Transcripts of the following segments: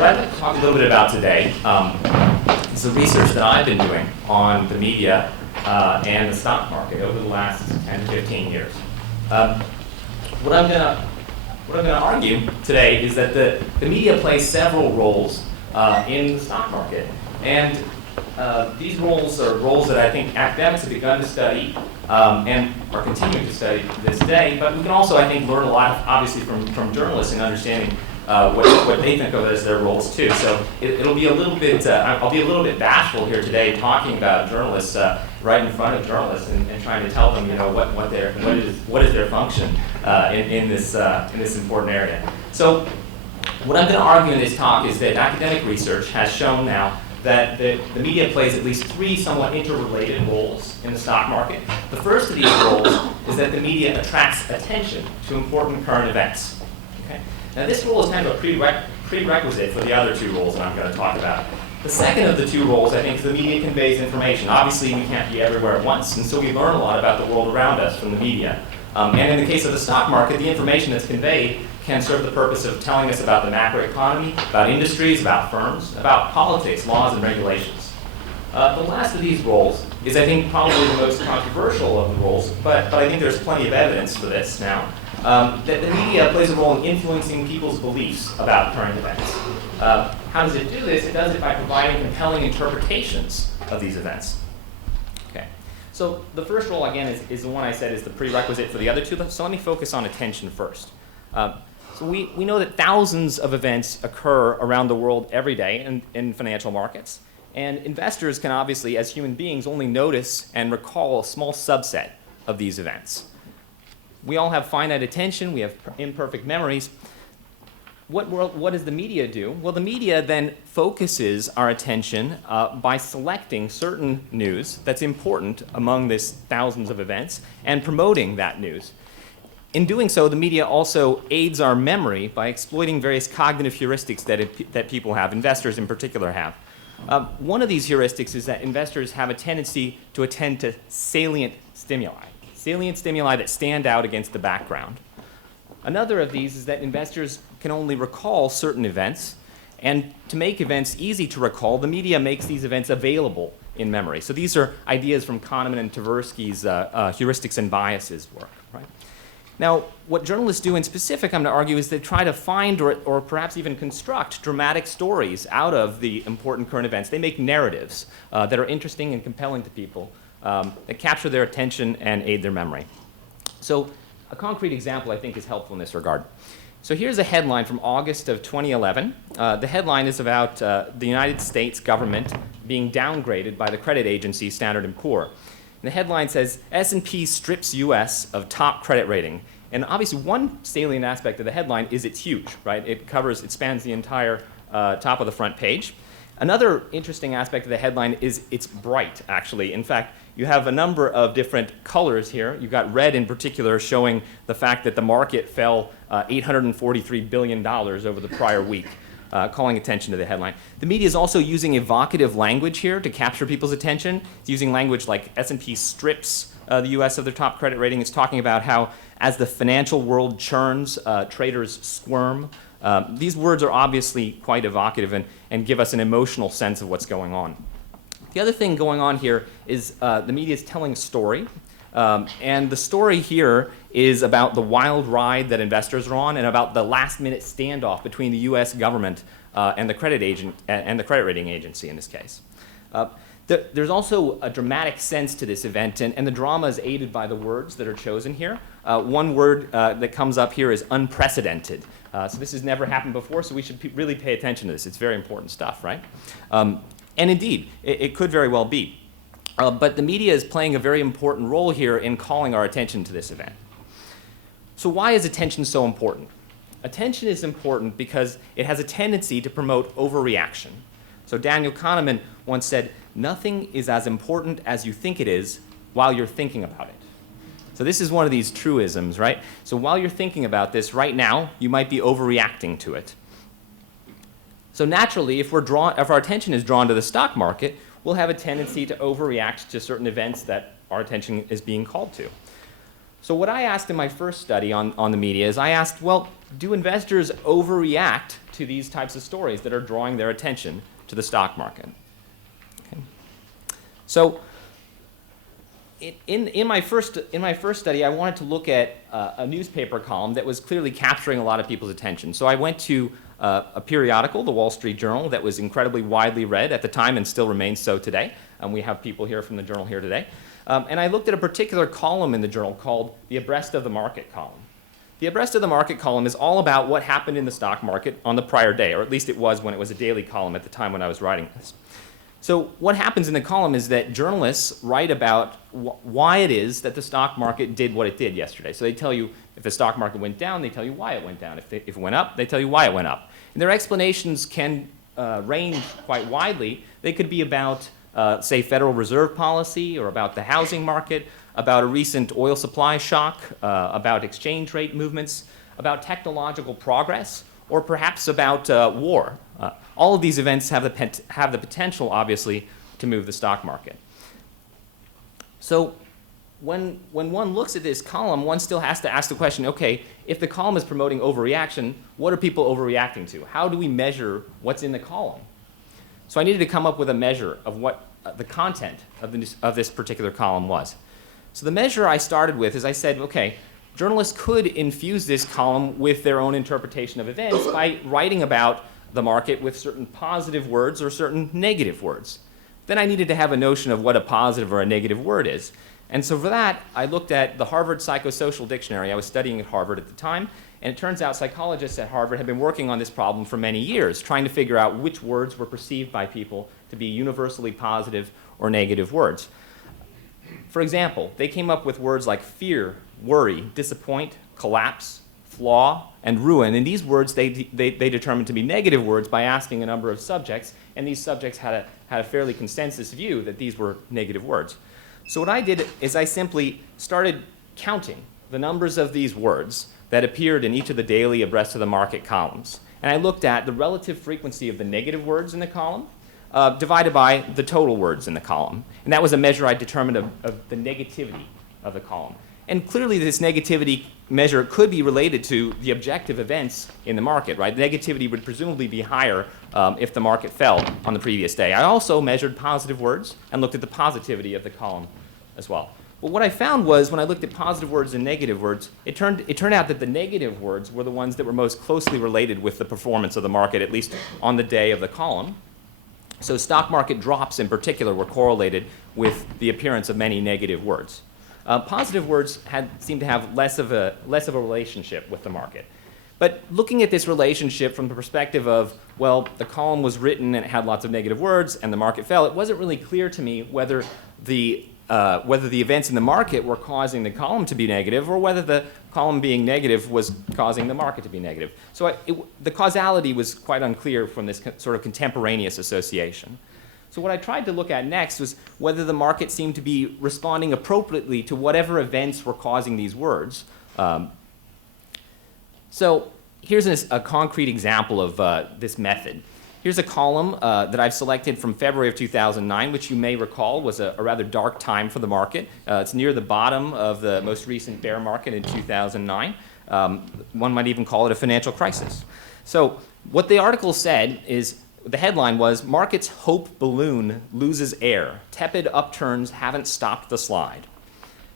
what I'd like to talk a little bit about today is the research that I've been doing on the media and the stock market over the last 10 to 15 years. What I'm going to argue today is that the media plays several roles in the stock market. And these roles are roles that I think academics have begun to study and are continuing to study to this day. But we can also, I think, learn a lot, obviously, from journalists in understanding what they think of as their roles too. So it'll be a little bit, I'll be a little bit bashful here today talking about journalists right in front of journalists and trying to tell them, you know, what is their function in this important area. So what I'm going to argue in this talk is that academic research has shown now that the media plays at least three somewhat interrelated roles in the stock market. The first of these roles is that the media attracts attention to important current events. Okay? Now this role is kind of a prerequisite for the other two roles that I'm going to talk about. The second of the two roles, I think, is the media conveys information. Obviously, we can't be everywhere at once, and so we learn a lot about the world around us from the media. And in the case of the stock market, the information that's conveyed can serve the purpose of telling us about the macroeconomy, about industries, about firms, about politics, laws, and regulations. The last of these roles is, I think, probably the most controversial of the roles, but I think there's plenty of evidence for this now, that the media plays a role in influencing people's beliefs about current events. How does it do this? It does it by providing compelling interpretations of these events. Okay. So the first role, again, is the one I said is the prerequisite for the other two. So let me focus on attention first. So we know that thousands of events occur around the world every day in financial markets. And investors can obviously, as human beings, only notice and recall a small subset of these events. We all have finite attention. We have imperfect memories. What does the media do? Well, the media then focuses our attention by selecting certain news that's important among this thousands of events and promoting that news. In doing so, the media also aids our memory by exploiting various cognitive heuristics that people have, investors in particular have. One of these heuristics is that investors have a tendency to attend to salient stimuli that stand out against the background. Another of these is that investors can only recall certain events, and to make events easy to recall, the media makes these events available in memory. So these are ideas from Kahneman and Tversky's heuristics and biases work, right? Now, what journalists do in specific, I'm going to argue, is they try to find or perhaps even construct dramatic stories out of the important current events. They make narratives that are interesting and compelling to people, that capture their attention and aid their memory. So a concrete example, I think, is helpful in this regard. So here's a headline from August of 2011. The headline is about the United States government being downgraded by the credit agency Standard & Poor's. The headline says, S&P strips U.S. of top credit rating. And obviously one salient aspect of the headline is it's huge, right? It spans the entire top of the front page. Another interesting aspect of the headline is it's bright, actually. In fact, you have a number of different colors here. You've got red in particular showing the fact that the market fell $843 billion over the prior week. Calling attention to the headline. The media is also using evocative language here to capture people's attention. It's using language like S&P strips the U.S. of their top credit rating. It's talking about how, as the financial world churns, traders squirm. These words are obviously quite evocative and give us an emotional sense of what's going on. The other thing going on here is the media is telling a story. And the story here is about the wild ride that investors are on and about the last-minute standoff between the U.S. government and the credit rating agency in this case. There's also a dramatic sense to this event, and the drama is aided by the words that are chosen here. One word that comes up here is unprecedented. So this has never happened before, so we should really pay attention to this. It's very important stuff, right? And indeed, it could very well be. But the media is playing a very important role here in calling our attention to this event. So why is attention so important? Attention is important because it has a tendency to promote overreaction. So Daniel Kahneman once said, "Nothing is as important as you think it is while you're thinking about it." So this is one of these truisms, right? So while you're thinking about this right now, you might be overreacting to it. So naturally, if our attention is drawn to the stock market, we'll have a tendency to overreact to certain events that our attention is being called to. So what I asked in my first study on the media is I asked, well, do investors overreact to these types of stories that are drawing their attention to the stock market. Okay. So in my first study, I wanted to look at a newspaper column that was clearly capturing a lot of people's attention. So I went to a periodical, the Wall Street Journal, that was incredibly widely read at the time and still remains so today. We have people here from the journal here today. And I looked at a particular column in the journal called the Abreast of the Market column. The Abreast of the Market column is all about what happened in the stock market on the prior day, or at least it was when it was a daily column at the time when I was writing this. So what happens in the column is that journalists write about why it is that the stock market did what it did yesterday. So they tell you if the stock market went down, they tell you why it went down. If it went up, they tell you why it went up. And their explanations can range quite widely. They could be about, say, Federal Reserve policy, or about the housing market, about a recent oil supply shock, about exchange rate movements, about technological progress, or perhaps about war. All of these events have the potential, obviously, to move the stock market. So when one looks at this column, one still has to ask the question, okay, if the column is promoting overreaction, what are people overreacting to? How do we measure what's in the column? So I needed to come up with a measure of what the content of this particular column was. So the measure I started with is I said, okay, journalists could infuse this column with their own interpretation of events by writing about the market with certain positive words or certain negative words. Then I needed to have a notion of what a positive or a negative word is. And so for that, I looked at the Harvard Psychosocial Dictionary. I was studying at Harvard at the time, and it turns out psychologists at Harvard have been working on this problem for many years, trying to figure out which words were perceived by people to be universally positive or negative words. For example, they came up with words like fear, worry, disappoint, collapse, flaw, and ruin. And these words they determined to be negative words by asking a number of subjects, and these subjects had a fairly consensus view that these were negative words. So what I did is I simply started counting the numbers of these words that appeared in each of the daily Abreast of the Market columns. And I looked at the relative frequency of the negative words in the column divided by the total words in the column. And that was a measure I determined of the negativity of the column. And clearly this negativity measure could be related to the objective events in the market, right? The negativity would presumably be higher if the market fell on the previous day. I also measured positive words and looked at the positivity of the column as well. But what I found was when I looked at positive words and negative words, it turned out that the negative words were the ones that were most closely related with the performance of the market, at least on the day of the column. So stock market drops in particular were correlated with the appearance of many negative words. Positive words seemed to have less of a relationship with the market. But looking at this relationship from the perspective of, well, the column was written and it had lots of negative words and the market fell, it wasn't really clear to me whether the events in the market were causing the column to be negative or whether the column being negative was causing the market to be negative. So the causality was quite unclear from this sort of contemporaneous association. So what I tried to look at next was whether the market seemed to be responding appropriately to whatever events were causing these words. So here's a concrete example of this method. Here's a column that I've selected from February of 2009, which you may recall was a rather dark time for the market. It's near the bottom of the most recent bear market in 2009. One might even call it a financial crisis. So what the article said is, the headline was, "Market's hope balloon loses air. Tepid upturns haven't stopped the slide."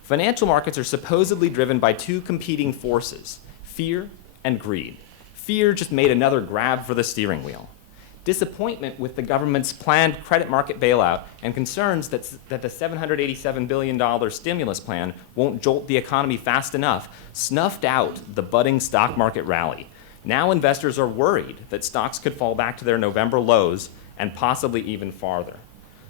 Financial markets are supposedly driven by two competing forces, fear and greed. Fear just made another grab for the steering wheel. Disappointment with the government's planned credit market bailout and concerns that the $787 billion stimulus plan won't jolt the economy fast enough snuffed out the budding stock market rally. Now investors are worried that stocks could fall back to their November lows and possibly even farther.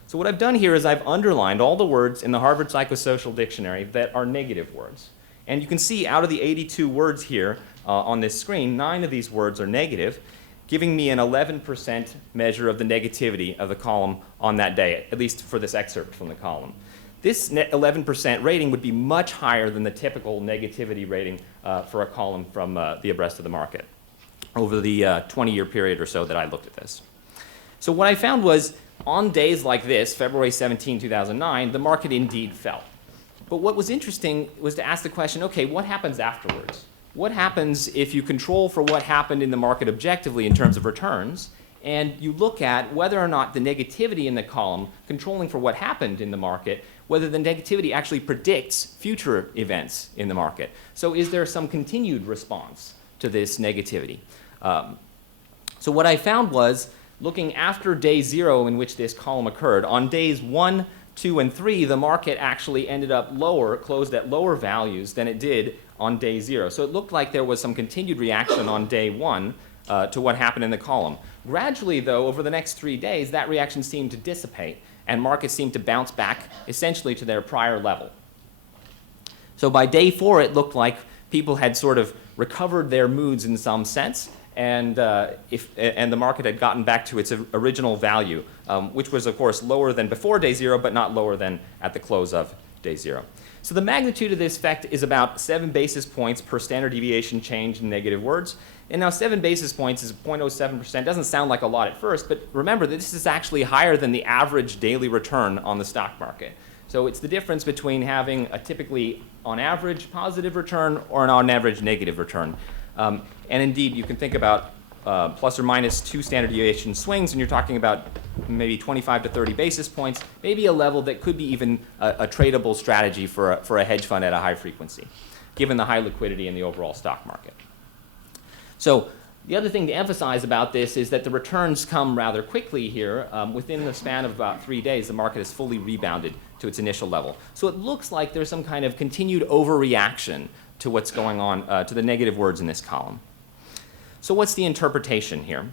So what I've done here is I've underlined all the words in the Harvard Psychosocial Dictionary that are negative words. And you can see out of the 82 words here on this screen, 9 of these words are negative, giving me an 11% measure of the negativity of the column on that day, at least for this excerpt from the column. This 11% rating would be much higher than the typical negativity rating for a column from the Abreast of the Market over the 20-year period or so that I looked at this. So what I found was on days like this, February 17, 2009, the market indeed fell. But what was interesting was to ask the question, okay, what happens afterwards? what happens if you control for what happened in the market objectively in terms of returns, and you look at whether or not the negativity in the column, controlling for what happened in the market, whether the negativity actually predicts future events in the market. So is there some continued response to this negativity? So what I found was, looking after day 0 in which this column occurred, on days 1, 2, and 3, the market actually ended up lower, closed at lower values than it did on day 0. So it looked like there was some continued reaction on day 1 to what happened in the column. Gradually, though, over the next 3 days, that reaction seemed to dissipate, and markets seemed to bounce back essentially to their prior level. So by day 4, it looked like people had sort of recovered their moods in some sense, and the market had gotten back to its original value, which was, of course, lower than before day 0, but not lower than at the close of day 0. So the magnitude of this effect is about 7 basis points per standard deviation change in negative words. And now 7 basis points is 0.07%. Doesn't sound like a lot at first, but remember that this is actually higher than the average daily return on the stock market. So it's the difference between having a typically, on average, positive return or an on average negative return. And indeed, you can think about plus or minus 2 standard deviation swings, and you're talking about maybe 25 to 30 basis points, maybe a level that could be even a tradable strategy for a hedge fund at a high frequency, given the high liquidity in the overall stock market. So the other thing to emphasize about this is that the returns come rather quickly here. Within the span of about 3 days, the market has fully rebounded to its initial level. So it looks like there's some kind of continued overreaction to what's going on, to the negative words in this column. So what's the interpretation here?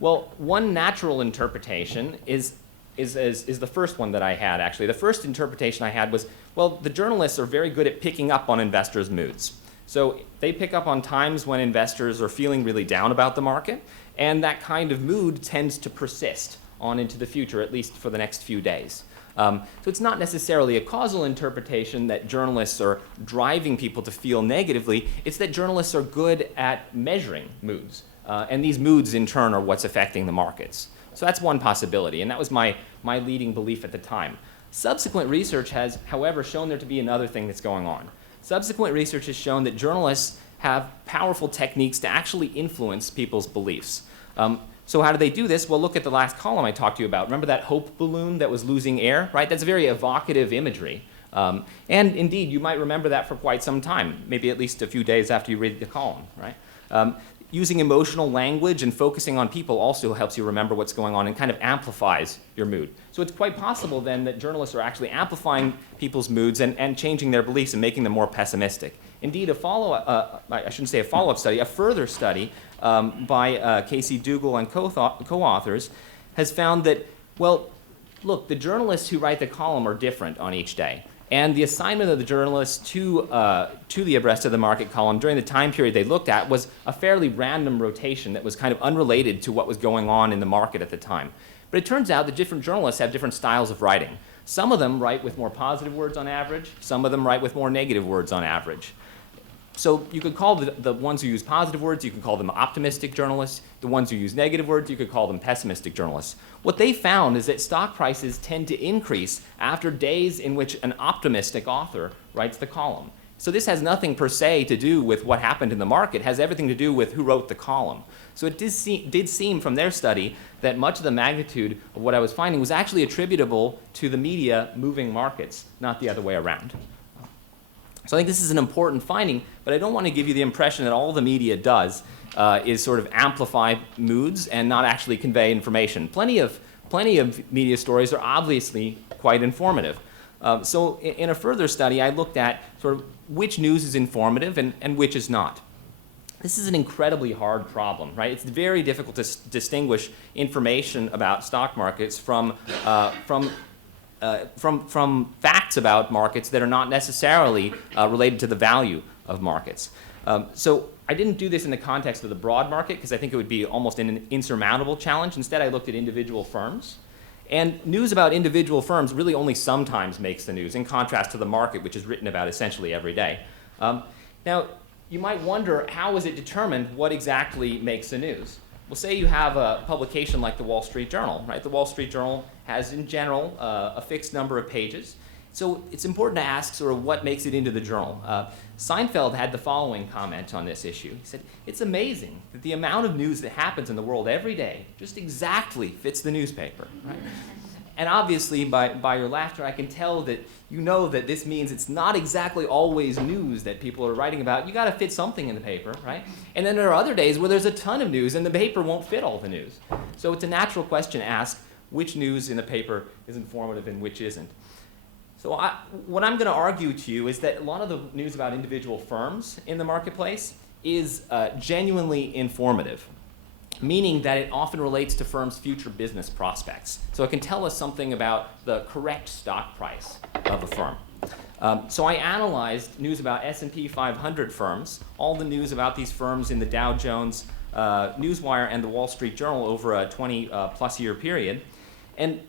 Well, one natural interpretation is the first one that I had, actually. The first interpretation I had was, well, the journalists are very good at picking up on investors' moods. So they pick up on times when investors are feeling really down about the market, and that kind of mood tends to persist on into the future, at least for the next few days. So it's not necessarily a causal interpretation that journalists are driving people to feel negatively. It's that journalists are good at measuring moods. And these moods, in turn, are what's affecting the markets. So that's one possibility, and that was my leading belief at the time. Subsequent research has, however, shown there to be another thing that's going on. Subsequent research has shown that journalists have powerful techniques to actually influence people's beliefs. So how do they do this? Well, look at the last column I talked to you about. Remember that hope balloon that was losing air, right? That's very evocative imagery. And indeed, you might remember that for quite some time, maybe at least a few days after you read the column, right? Using emotional language and focusing on people also helps you remember what's going on and kind of amplifies your mood. So it's quite possible then that journalists are actually amplifying people's moods and changing their beliefs and making them more pessimistic. Indeed, I shouldn't say a follow-up study, a further study by Casey Dougal and co-authors has found that, well, look, the journalists who write the column are different on each day. And the assignment of the journalists to the abreast of the market column during the time period they looked at was a fairly random rotation that was kind of unrelated to what was going on in the market at the time. But it turns out that different journalists have different styles of writing. Some of them write with more positive words on average. Some of them write with more negative words on average. So you could call the ones who use positive words, you could call them optimistic journalists. The ones who use negative words, you could call them pessimistic journalists. What they found is that stock prices tend to increase after days in which an optimistic author writes the column. So this has nothing per se to do with what happened in the market. It has everything to do with who wrote the column. So it did seem from their study that much of the magnitude of what I was finding was actually attributable to the media moving markets, not the other way around. So I think this is an important finding, but I don't want to give you the impression that all the media does is sort of amplify moods and not actually convey information. Plenty of media stories are obviously quite informative. So in a further study, I looked at sort of which news is informative and which is not. This is an incredibly hard problem, right? It's very difficult to distinguish information about stock markets from facts about markets that are not necessarily related to the value of markets. So I didn't do this in the context of the broad market because I think it would be almost an insurmountable challenge. Instead, I looked at individual firms. And news about individual firms really only sometimes makes the news, in contrast to the market, which is written about essentially every day. Now, you might wonder, how is it determined what exactly makes the news? Well, say you have a publication like the Wall Street Journal, right? The Wall Street Journal has, in general, a fixed number of pages, So it's important to ask sort of what makes it into the journal. Seinfeld had the following comment on this issue. He said, "It's amazing that the amount of news that happens in the world every day just exactly fits the newspaper." Right? And obviously, by your laughter, I can tell that you know that this means it's not exactly always news that people are writing about. You got to fit something in the paper, right? And then there are other days where there's a ton of news and the paper won't fit all the news. So it's a natural question to ask which news in the paper is informative and which isn't. So what I'm going to argue to you is that a lot of the news about individual firms in the marketplace is genuinely informative, meaning that it often relates to firms' future business prospects. So it can tell us something about the correct stock price of a firm. So I analyzed news about S&P 500 firms, all the news about these firms in the Dow Jones, Newswire, and the Wall Street Journal over a 20-plus year period. And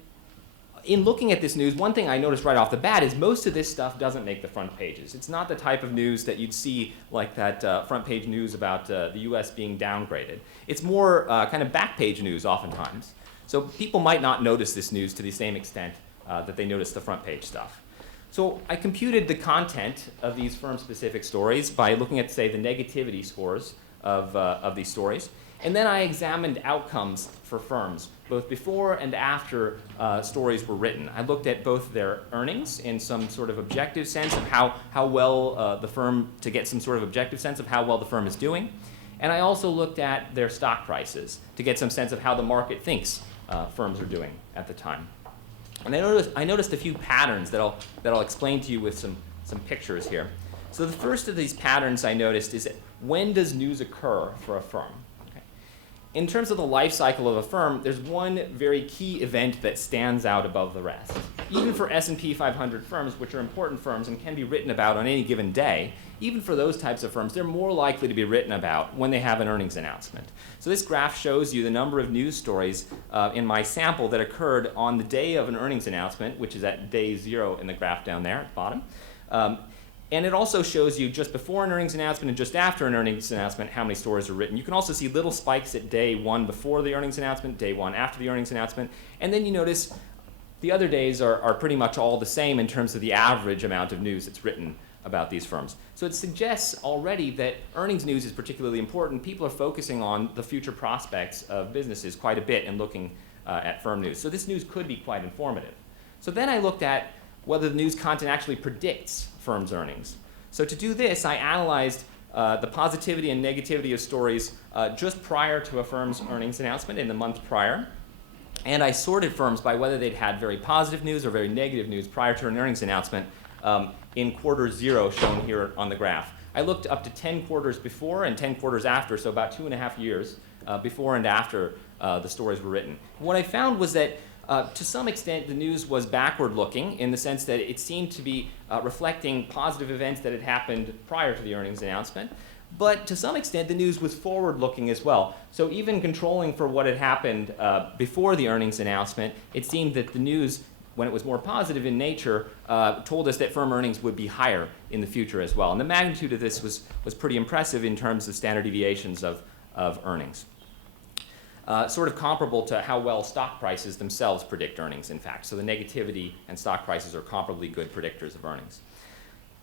in looking at this news, one thing I noticed right off the bat is most of this stuff doesn't make the front pages. It's not the type of news that you'd see like that front page news about the US being downgraded. It's more kind of back page news oftentimes. So people might not notice this news to the same extent that they notice the front page stuff. So I computed the content of these firm-specific stories by looking at, say, the negativity scores of these stories. And then I examined outcomes for firms, both before and after stories were written. I looked at both their earnings in some sort of objective sense of how well the firm, to get some sort of objective sense of how well the firm is doing. And I also looked at their stock prices to get some sense of how the market thinks firms are doing at the time. And I noticed a few patterns that I'll explain to you with some pictures here. So the first of these patterns I noticed is that when does news occur for a firm? In terms of the life cycle of a firm, there's one very key event that stands out above the rest. Even for S&P 500 firms, which are important firms and can be written about on any given day, even for those types of firms, they're more likely to be written about when they have an earnings announcement. So this graph shows you the number of news stories in my sample that occurred on the day of an earnings announcement, which is at day 0 in the graph down there at the bottom. And it also shows you just before an earnings announcement and just after an earnings announcement how many stories are written. You can also see little spikes at day 1 before the earnings announcement, day 1 after the earnings announcement. And then you notice the other days are pretty much all the same in terms of the average amount of news that's written about these firms. So it suggests already that earnings news is particularly important. People are focusing on the future prospects of businesses quite a bit and looking at firm news. So this news could be quite informative. So then I looked at whether the news content actually predicts firms' earnings. So to do this, I analyzed the positivity and negativity of stories just prior to a firm's earnings announcement in the month prior. And I sorted firms by whether they'd had very positive news or very negative news prior to an earnings announcement in quarter 0 shown here on the graph. I looked up to 10 quarters before and 10 quarters after, so about 2.5 years before and after the stories were written. What I found was that to some extent, the news was backward-looking in the sense that it seemed to be reflecting positive events that had happened prior to the earnings announcement. But to some extent, the news was forward-looking as well. So even controlling for what had happened before the earnings announcement, it seemed that the news, when it was more positive in nature, told us that firm earnings would be higher in the future as well. And the magnitude of this was pretty impressive in terms of standard deviations of earnings. Sort of comparable to how well stock prices themselves predict earnings, in fact. So the negativity and stock prices are comparably good predictors of earnings.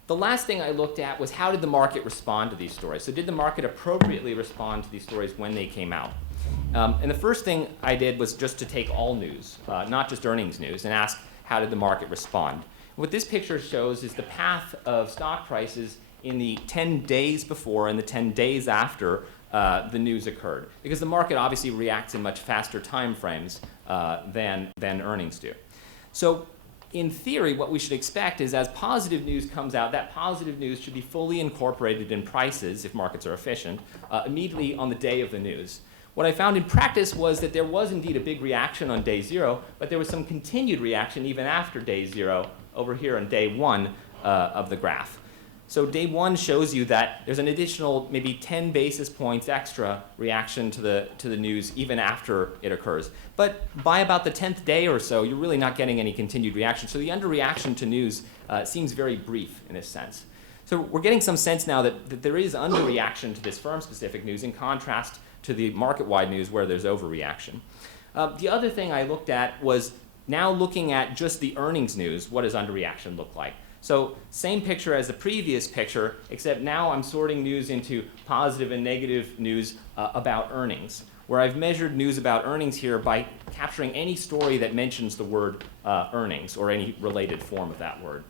The last thing I looked at was how did the market respond to these stories? So did the market appropriately respond to these stories when they came out? And the first thing I did was just to take all news, not just earnings news, and ask how did the market respond? What this picture shows is the path of stock prices in the 10 days before and the 10 days after the news occurred, because the market obviously reacts in much faster time frames than earnings do. So in theory, what we should expect is as positive news comes out, that positive news should be fully incorporated in prices, if markets are efficient, immediately on the day of the news. What I found in practice was that there was indeed a big reaction on day 0, but there was some continued reaction even after day 0 over here on day 1 of the graph. So day 1 shows you that there's an additional maybe 10 basis points extra reaction to the news even after it occurs. But by about the 10th day or so, you're really not getting any continued reaction. So the underreaction to news seems very brief in this sense. So we're getting some sense now that there is underreaction to this firm-specific news in contrast to the market-wide news where there's overreaction. The other thing I looked at was Now looking at just the earnings news, what does underreaction look like? So same picture as the previous picture, except now I'm sorting news into positive and negative news about earnings, where I've measured news about earnings here by capturing any story that mentions the word earnings or any related form of that word.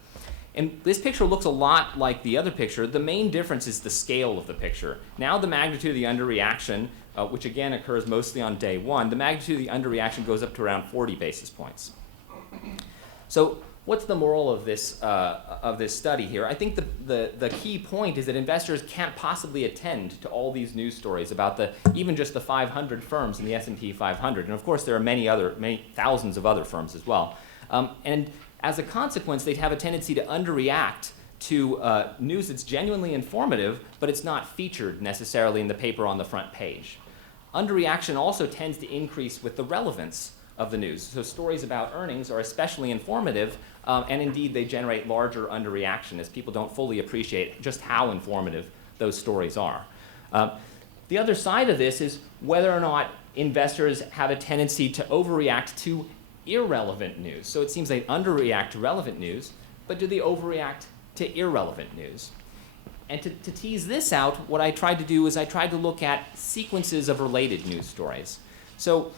And this picture looks a lot like the other picture. The main difference is the scale of the picture. Now the magnitude of the underreaction, which again occurs mostly on day one, the magnitude of the underreaction goes up to around 40 basis points. So what's the moral of this study here? I think the key point is that investors can't possibly attend to all these news stories about even just the 500 firms in the S&P 500. And of course, there are many thousands of other firms as well. And as a consequence, they'd have a tendency to underreact to news that's genuinely informative, but it's not featured necessarily in the paper on the front page. Underreaction also tends to increase with the relevance of the news. So stories about earnings are especially informative, and indeed they generate larger underreaction as people don't fully appreciate just how informative those stories are. The other side of this is whether or not investors have a tendency to overreact to irrelevant news. So it seems they underreact to relevant news, but do they overreact to irrelevant news? And to tease this out, what I tried to do is I tried to look at sequences of related news stories. So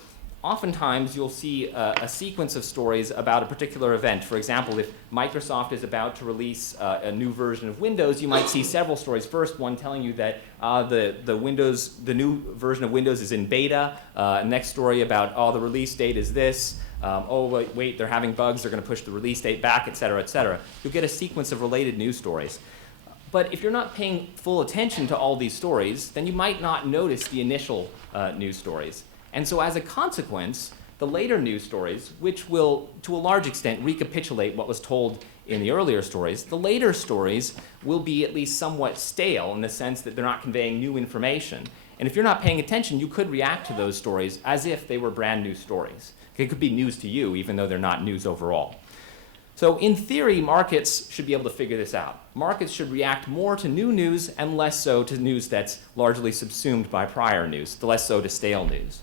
oftentimes you'll see a sequence of stories about a particular event. For example, if Microsoft is about to release a new version of Windows, you might see several stories. First, one telling you that the new version of Windows is in beta. Next story about, the release date is this. Wait, they're having bugs, they're going to push the release date back, et cetera, et cetera. You'll get a sequence of related news stories. But if you're not paying full attention to all these stories, then you might not notice the initial news stories. And so as a consequence, the later news stories, which will, to a large extent, recapitulate what was told in the earlier stories, the later stories will be at least somewhat stale in the sense that they're not conveying new information. And if you're not paying attention, you could react to those stories as if they were brand new stories. It could be news to you, even though they're not news overall. So in theory, markets should be able to figure this out. Markets should react more to new news and less so to news that's largely subsumed by prior news, less so to stale news.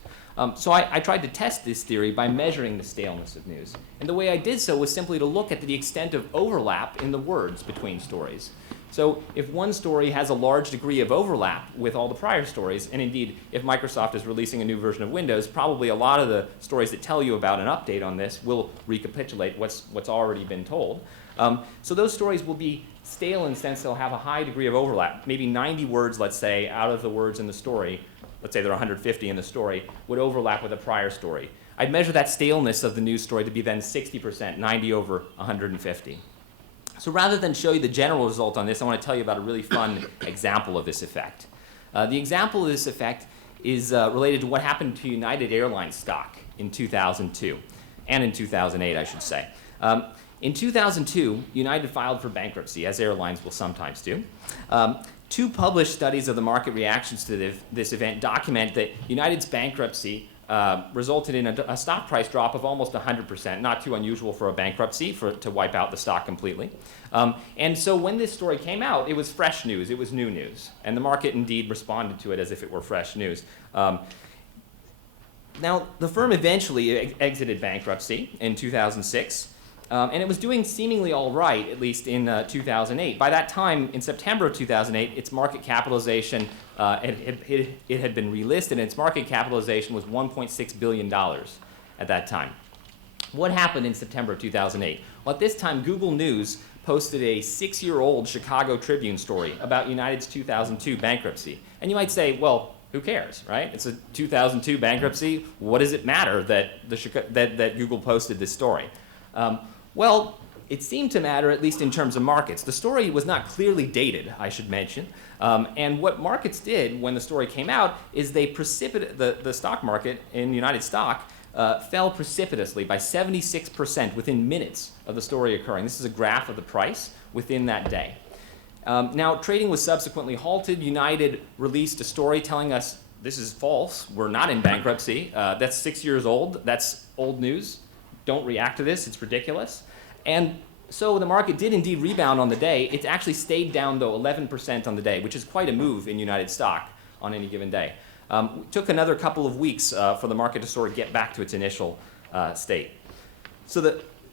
So I tried to test this theory by measuring the staleness of news. And the way I did so was simply to look at the extent of overlap in the words between stories. So if one story has a large degree of overlap with all the prior stories, and indeed if Microsoft is releasing a new version of Windows, probably a lot of the stories that tell you about an update on this will recapitulate what's already been told. So those stories will be stale in the sense they'll have a high degree of overlap. Maybe 90 words, let's say, out of the words in the story, let's say there are 150 in the story, would overlap with a prior story. I'd measure that staleness of the news story to be then 60%, 90 over 150. So rather than show you the general result on this, I want to tell you about a really fun example of this effect. The example of this effect is related to what happened to United Airlines stock in 2002, and in 2008, I should say. In 2002, United filed for bankruptcy, as airlines will sometimes do. Two published studies of the market reactions to this event document that United's bankruptcy resulted in a stock price drop of almost 100%, not too unusual for a bankruptcy to wipe out the stock completely. And so when this story came out, it was fresh news, it was new news, and the market indeed responded to it as if it were fresh news. Now, the firm eventually exited bankruptcy in 2006, and it was doing seemingly all right, at least in 2008. By that time, in September of 2008, its market capitalization, it had been relisted, and its market capitalization was $1.6 billion at that time. What happened in September of 2008? Well, at this time, Google News posted a 6-year-old Chicago Tribune story about United's 2002 bankruptcy. And you might say, well, who cares, right? It's a 2002 bankruptcy. What does it matter that Google posted this story? Well, it seemed to matter, at least in terms of markets. The story was not clearly dated, I should mention. And what markets did when the story came out is they the stock market in United stock fell precipitously by 76% within minutes of the story occurring. This is a graph of the price within that day. Now, trading was subsequently halted. United released a story telling us this is false. We're not in bankruptcy. That's 6 years old. That's old news. Don't react to this. It's ridiculous. And so the market did indeed rebound on the day. It actually stayed down, though, 11% on the day, which is quite a move in United stock on any given day. It took another couple of weeks for the market to sort of get back to its initial state.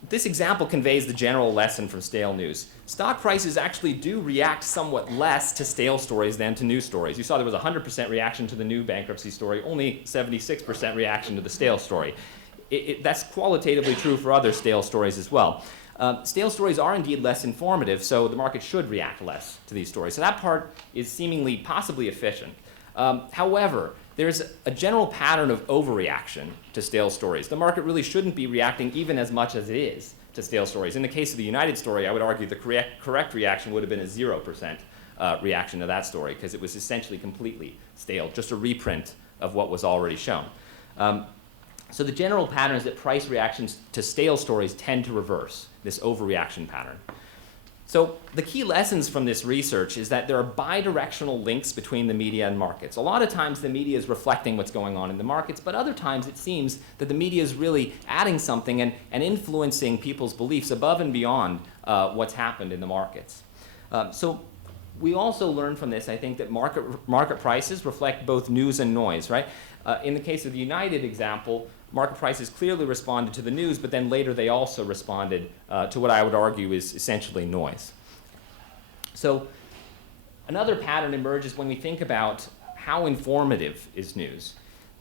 This example conveys the general lesson from stale news. Stock prices actually do react somewhat less to stale stories than to news stories. You saw there was a 100% reaction to the new bankruptcy story, only 76% reaction to the stale story. That's qualitatively true for other stale stories as well. Stale stories are indeed less informative, so the market should react less to these stories. So that part is seemingly possibly efficient. However, there's a general pattern of overreaction to stale stories. The market really shouldn't be reacting even as much as it is to stale stories. In the case of the United story, I would argue the correct reaction would have been a 0% reaction to that story, because it was essentially completely stale, just a reprint of what was already shown. So the general pattern is that price reactions to stale stories tend to reverse this overreaction pattern. So the key lessons from this research is that there are bidirectional links between the media and markets. A lot of times the media is reflecting what's going on in the markets, but other times it seems that the media is really adding something and influencing people's beliefs above and beyond what's happened in the markets. So we also learn from this, I think, that market prices reflect both news and noise, right? In the case of the United example, market prices clearly responded to the news, but then later they also responded to what I would argue is essentially noise. So another pattern emerges when we think about how informative is news.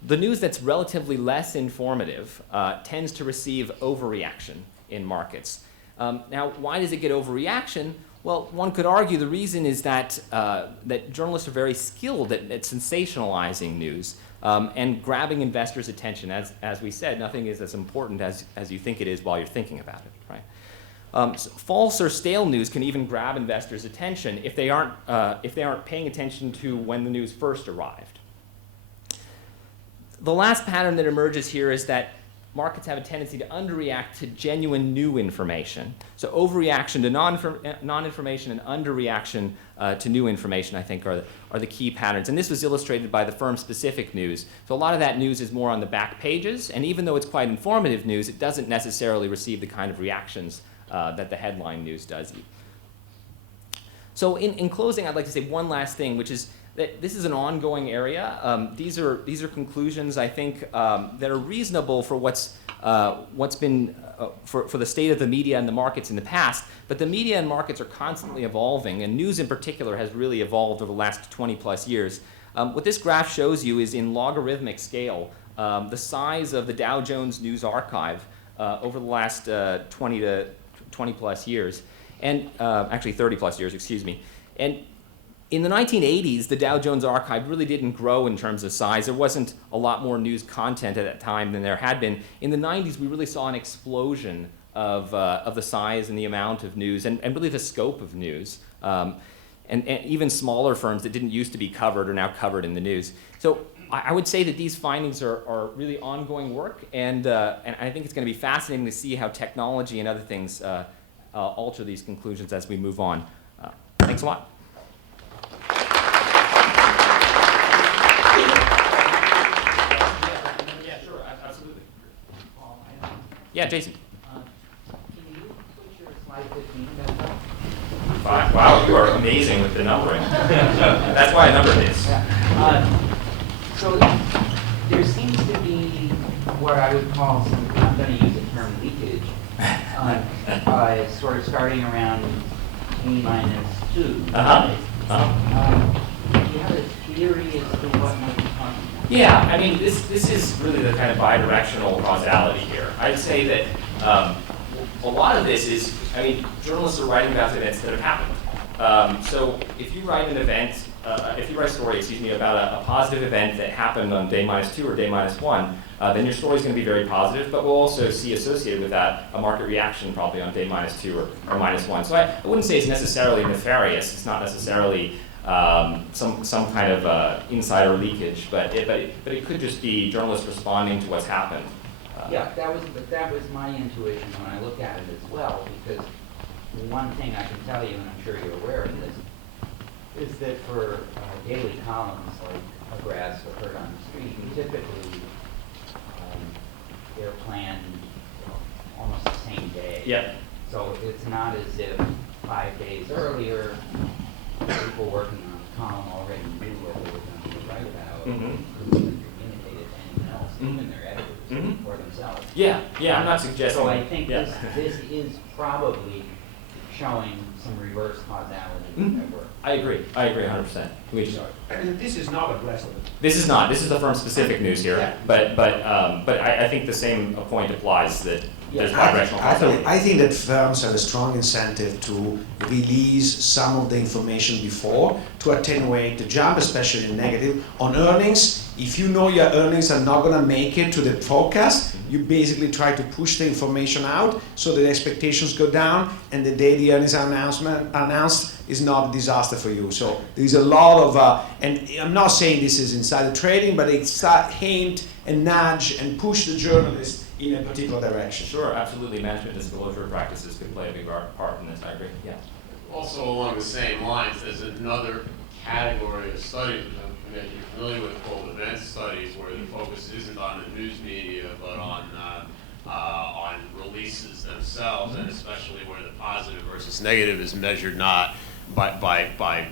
The news that's relatively less informative tends to receive overreaction in markets. Now, why does it get overreaction? Well, one could argue the reason is that, that journalists are very skilled at sensationalizing news and grabbing investors' attention. As we said, nothing is as important as you think it is while you're thinking about it, right? So false or stale news can even grab investors' attention if they aren't paying attention to when the news first arrived. The last pattern that emerges here is that markets have a tendency to underreact to genuine new information. So overreaction to non-information and underreaction to new information, I think, are the key patterns. And this was illustrated by the firm-specific news. So a lot of that news is more on the back pages, and even though it's quite informative news, it doesn't necessarily receive the kind of reactions that the headline news does. So in closing, I'd like to say one last thing, which is that this is an ongoing area. These are conclusions, I think, that are reasonable for what's been for the state of the media and the markets in the past. But the media and markets are constantly evolving, and news in particular has really evolved over the last 20 plus years. What this graph shows you is in logarithmic scale the size of the Dow Jones News Archive over the last 20 plus years, and actually 30 plus years, excuse me. And in the 1980s, the Dow Jones Archive really didn't grow in terms of size. There wasn't a lot more news content at that time than there had been. In the 90s, we really saw an explosion of the size and the amount of news and really the scope of news. And even smaller firms that didn't used to be covered are now covered in the news. So I would say that these findings are really ongoing work, and I think it's going to be fascinating to see how technology and other things alter these conclusions as we move on. Thanks a lot. Yeah, Jason. Can you put your slide 15 back up? Fine. Wow, you are amazing with the numbering. That's why I numbered this. So there seems to be what I would call some, I'm going to use the term leakage, sort of starting around T-2. Do you have a theory as to what might be talking about? Yeah, I mean, this is really the kind of bidirectional causality here. I'd say that a lot of this is, I mean, journalists are writing about events that have happened. So if you write an event, if you write a story, about a positive event that happened on day -2 or day -1, then your story is going to be very positive, but we'll also see associated with that a market reaction probably on day -2 or -1. So I wouldn't say it's necessarily nefarious. It's not necessarily some kind of insider leakage, but it could just be journalists responding to what's happened. Yeah, that was my intuition when I look at it as well, because one thing I can tell you, and I'm sure you're aware of this, is that for daily columns like a grass or heard on the street, typically they're planned almost the same day. Yeah. So it's not as if 5 days earlier people working on the column already knew what they were going to write about, couldn't communicate it to anyone else. even their editors Mhm. or themselves. Yeah, I'm not suggesting. So I think yeah. this is probably showing some reverse causality Mhm. at work. I agree 100%. Luigi. And this is not a Glasserman. This is not. This is the firm-specific news here. Yeah. But I think the same point applies that there's Yeah. bidirectional causality. I think that firms have a strong incentive to release some of the information before to attenuate the jump, especially in negative. On earnings, if you know your earnings are not going to make it to the forecast, you basically try to push the information out so that expectations go down, and the day the earnings are announced is not a disaster for you. So there's a lot of, and I'm not saying this is insider trading, but it's hint and nudge and push the journalist in a particular direction. Sure, absolutely. Management disclosure practices could play a big part in this. I agree. Yeah. Also along the same lines, there's another category of studies, which I'm you're familiar with, called event studies, where the focus isn't on the news media, but on releases themselves, and especially where the positive versus negative is measured not by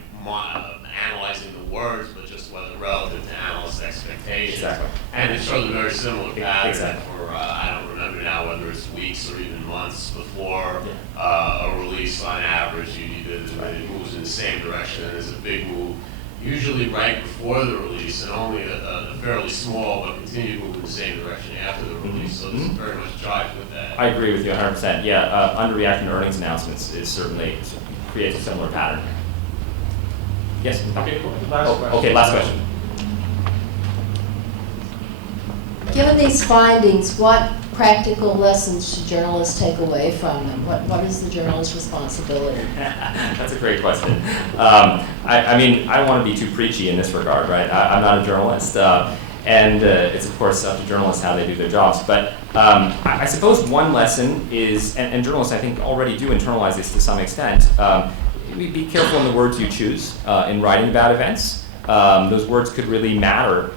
analyzing the words, but just whether relative to analyst expectations. Exactly. And it shows a very similar pattern Exactly. for, I don't remember now whether it's weeks or even months before a release on average, it moves in the same direction, and there's a big move, usually right before the release, and only a fairly small but continued move in the same direction after the release, so this is very much jives with that. I agree with you 100%. Yeah, underreaction to earnings announcements is certainly creates a similar pattern. Yes. Okay, last question. Okay, last question. Given these findings, what practical lessons should journalists take away from them? What is the journalist's responsibility? That's a great question. I mean, I don't want to be too preachy in this regard, right? I'm not a journalist, and it's of course up to journalists how they do their jobs. But I suppose one lesson is, and journalists I think already do internalize this to some extent, be careful in the words you choose in writing about events. Those words could really matter,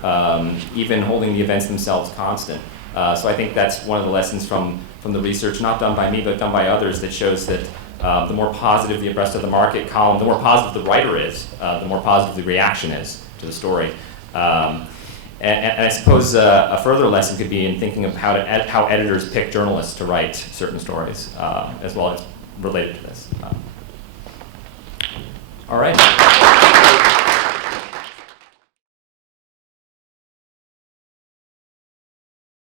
even holding the events themselves constant. So I think that's one of the lessons from the research, not done by me, but done by others, that shows that the more positive the abreast of the market column, the more positive the writer is, the more positive the reaction is to the story. And I suppose a further lesson could be in thinking of how editors pick journalists to write certain stories, as well as related to this. All right.